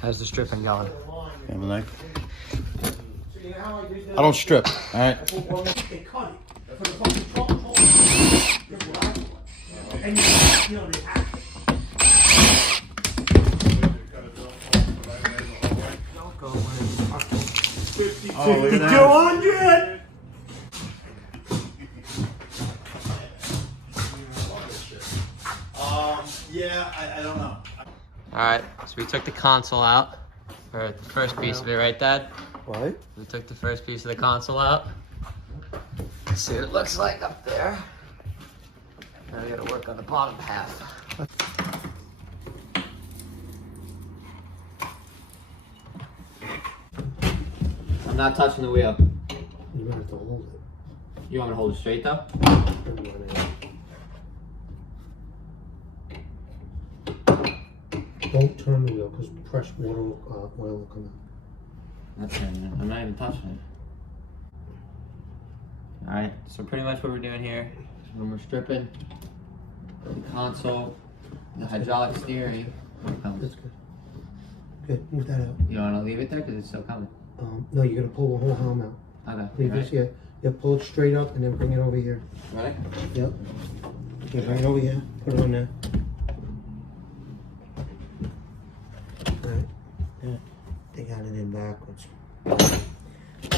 How's the stripping going? I don't strip, all right? Oh, look at that. 200! Yeah, I don't know. Alright, so we took the console out for the first piece of it, right, Dad? What? We took the first piece of the console out. Let's see what it looks like up there. Now we gotta work on the bottom half. I'm not touching the wheel. You're gonna have to hold it. You want me to hold it straight though? Don't turn the wheel because fresh water oil will come out. That's it, man. I'm not even touching it. Alright, so pretty much what we're doing here is when we're stripping the console, the hydraulic steering. Here it comes. That's good. Good, move that out. You don't want to leave it there because it's still coming. No, you gotta pull the whole helm out. Okay. Leave this here. Yeah, pull it straight up and then bring it over here. Ready? Yep. Yeah, bring it over here. Put it on there. Alright. Yeah. They got it in backwards.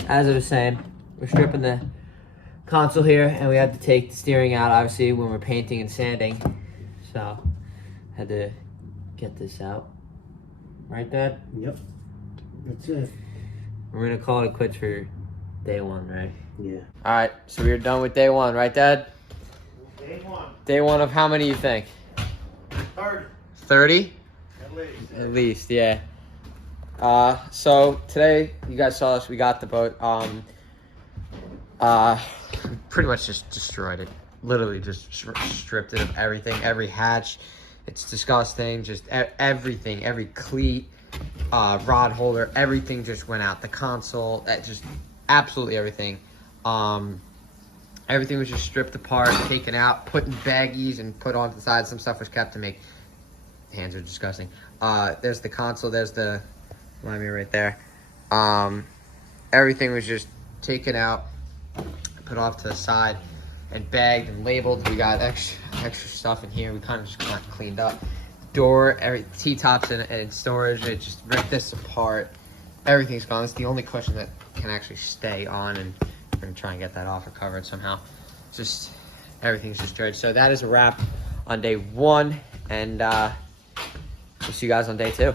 As I was saying, we're stripping the console here, and we had to take the steering out, obviously, when we're painting and sanding. So, had to get this out. Right, Dad? Yep. That's it. We're gonna call it quits for day one, right? Yeah. Alright, so we're done with day one, right, Dad? Day one. Day one of how many you think? 30. 30? At least. At least, yeah. So today, you guys saw us, we got the boat. Pretty much just destroyed it. Literally just stripped it of everything, every hatch. It's disgusting, just everything, every cleat, rod holder, everything just went out. The console, just absolutely everything. Everything was just stripped apart, taken out, put in baggies and put onto the side. Some stuff was kept to make, hands are disgusting. There's the console, there's the limey right there. Everything was just taken out, put off to the side and bagged and labeled. We got extra stuff in here. We kind of just got cleaned up. Door, every T-tops and storage. It just ripped this apart. Everything's gone. It's the only cushion that can actually stay on, and we're gonna try and get that off or covered somehow. Just everything's destroyed. So that is a wrap on day one, and we'll see you guys on day two.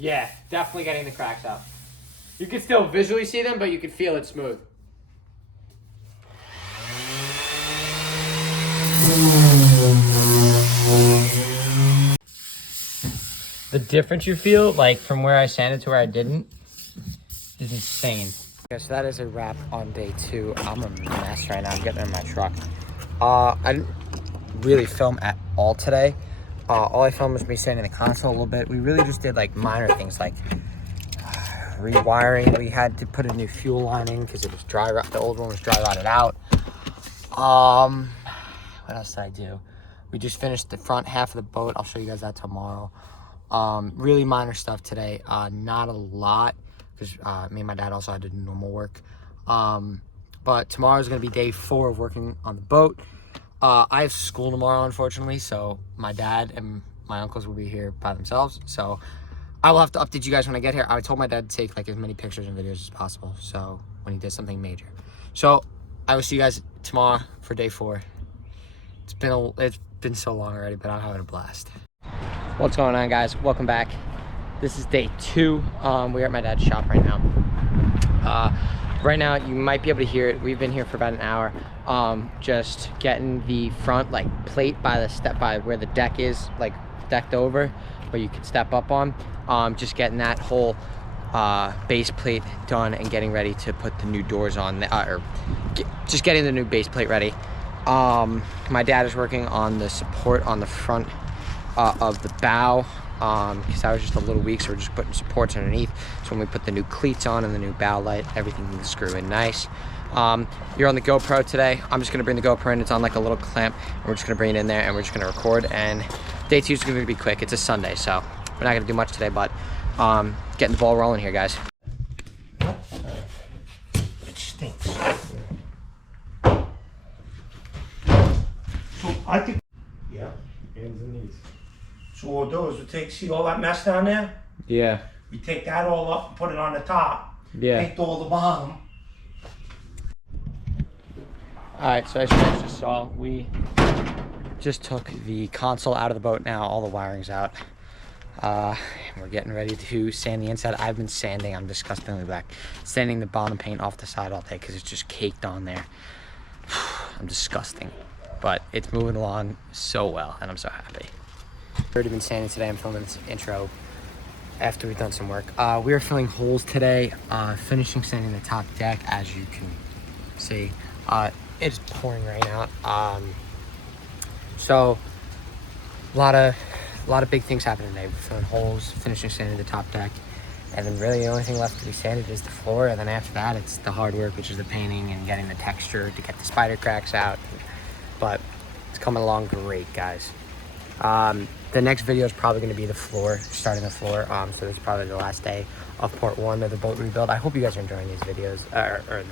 Yeah, definitely getting the cracks out. You can still visually see them, but you can feel it smooth. The difference you feel, like from where I sanded to where I didn't, is insane. Okay, so that is a wrap on day two. I'm a mess right now. I'm getting in my truck. I didn't really film at all today. All I filmed was me sanding the console a little bit. We really just did like minor things like rewiring. We had to put a new fuel line in because it was dry. The old one was dry rotted out. What else did I do? We just finished the front half of the boat. I'll show you guys that tomorrow. Really minor stuff today. Not a lot because me and my dad also had to do normal work. But tomorrow is going to be day 4 of working on the boat. I have school tomorrow, unfortunately, so my dad and my uncles will be here by themselves. So I will have to update you guys when I get here. I told my dad to take like as many pictures and videos as possible, so when he does something major. So I will see you guys tomorrow for day 4. It's been so long already, but I'm having a blast. What's going on, guys? Welcome back. This is day 2. We're at my dad's shop right now. Right now, you might be able to hear it. We've been here for about an hour, just getting the front plate by where the deck is, decked over, where you can step up on. Just getting that whole base plate done and getting ready to put the new doors on, just getting the new base plate ready. My dad is working on the support on the front of the bow, because that was just a little weak, so we're just putting supports underneath. So when we put the new cleats on and the new bow light, everything can screw in nice. You're on the GoPro today. I'm just gonna bring the GoPro in. It's on like a little clamp, and we're just gonna bring it in there and we're just gonna record. And day 2 is gonna be quick. It's a Sunday, so we're not gonna do much today, but getting the ball rolling here, guys. It stinks. So I think, yeah, Hands and knees. so what we'll do is we'll see all that mess down there? Yeah. We take that all up and put it on the top. Yeah. Paint all the bottom. Alright, so as you guys just saw, we just took the console out of the boat now. All the wiring's out. We're getting ready to sand the inside. I've been sanding. I'm disgustingly black. Sanding the bottom paint off the side all day because it's just caked on there. I'm disgusting. But it's moving along so well, and I'm so happy. I've already been sanding today. I'm filming this intro after we've done some work. We are filling holes today, finishing sanding the top deck, as you can see. It's pouring rain out. So a lot of big things happening today. We're filling holes, finishing sanding the top deck, and then really the only thing left to be sanded is the floor. And then after that, it's the hard work, which is the painting and getting the texture to get the spider cracks out. But it's coming along great, guys. The next video is probably going to be the floor, starting the floor. So this is probably the last day of part 1 of the boat rebuild. I hope you guys are enjoying these videos, or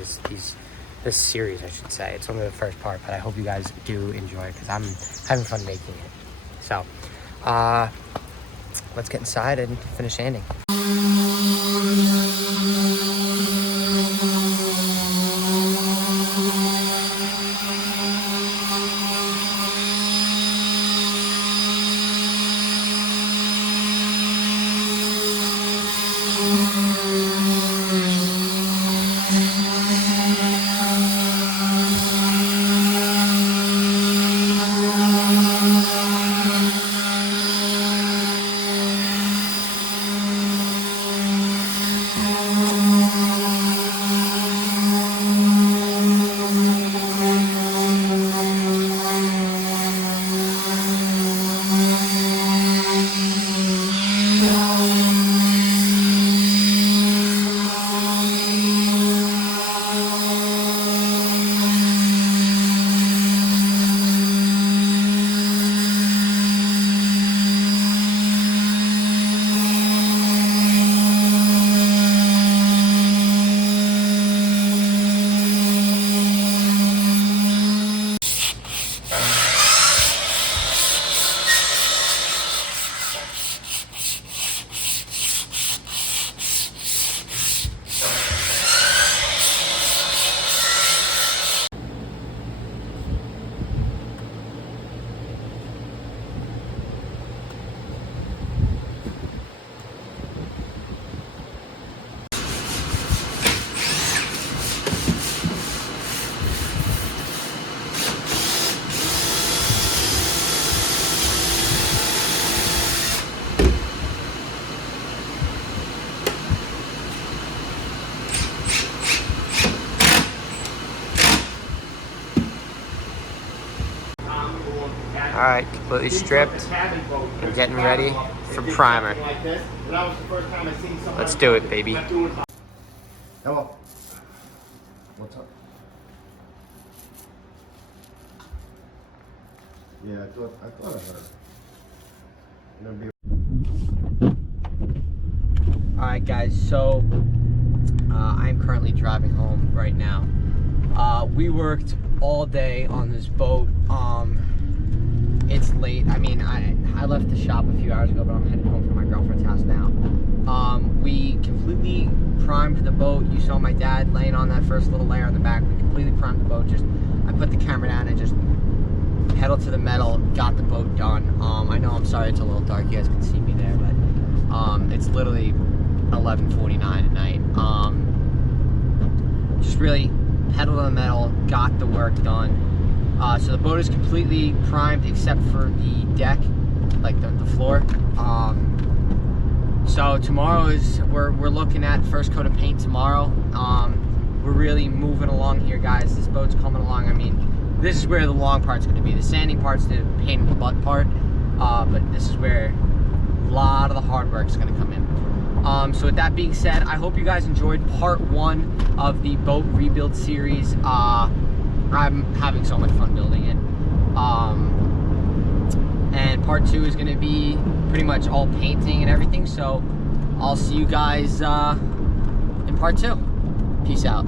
this series, I should say. It's only the first part, but I hope you guys do enjoy it because I'm having fun making it. So, let's get inside and finish sanding. Alright, completely stripped and getting ready for primer. Let's do it, baby. Hello. What's up? Yeah, I thought I heard. Alright guys, so I'm currently driving home right now. We worked all day on this boat. It's late. I mean, I left the shop a few hours ago, but I'm heading home from my girlfriend's house now. We completely primed the boat. You saw my dad laying on that first little layer on the back. We completely primed the boat. I put the camera down and just pedal to the metal, got the boat done. I know, I'm sorry it's a little dark, you guys can see me there, but it's literally 11:49 at night. Just really pedal to the metal, got the work done. So the boat is completely primed except for the deck, like the floor. So tomorrow we're looking at first coat of paint tomorrow. We're really moving along here, guys. This boat's coming along. I mean, this is where the long part's going to be. The sanding part's the pain in the butt part, but this is where a lot of the hard work is going to come in. So with that being said, I hope you guys enjoyed part 1 of the boat rebuild series. I'm having so much fun building it. And part 2 is going to be pretty much all painting and everything. So I'll see you guys in part 2. Peace out.